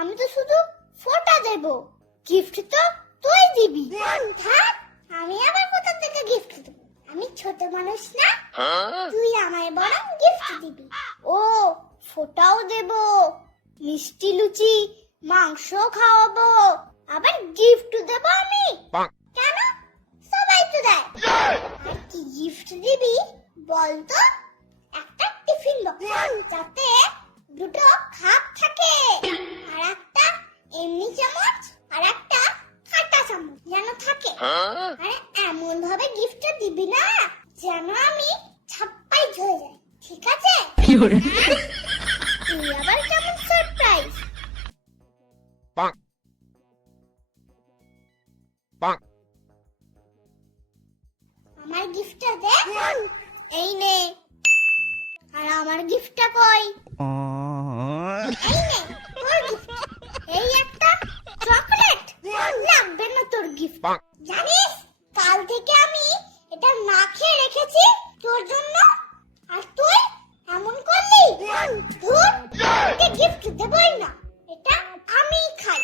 আমি তো শুধু ফোঁটা দেব, গিফট তো তুই দিবি। থাক, আমি আবার কোথা থেকে গিফট দেব? আমি ছোট মানুষ না, তুই আমায় বরং গিফট দিবি। ও, ফোঁটাও দেব, মিষ্টি লুচি মাংস খাওয়াবো, আবার গিফট দেব আমি? কেন, সবাই তো দেয়। আর কি গিফট দিবি বল তো? একটা টিফিন বক্স, যাতে দুটো খাপ থাকে, আর একটা এমনি চামচ, আর একটা কাঁটা চামচ যেন থাকে। আরে এমন ভাবে গিফটটা দিবি না যেন আমি ছাপ্পাই হয়ে যাই, ঠিক আছে? তুই আবার কেমন সারপ্রাইজ? আমার গিফটটা দে। এই নে। আর আমার গিফটটা কই? এই নে তোর গিফট। এই একটা চকলেট। লাগবে না তোর গিফট। জানিস, কাল থেকে আমি এটা না খেয়ে রেখেছি তোর জন্য, আর তুই এমন করলি। ধুর, তোকে গিফট দেবই না, এটা আমিই খাই।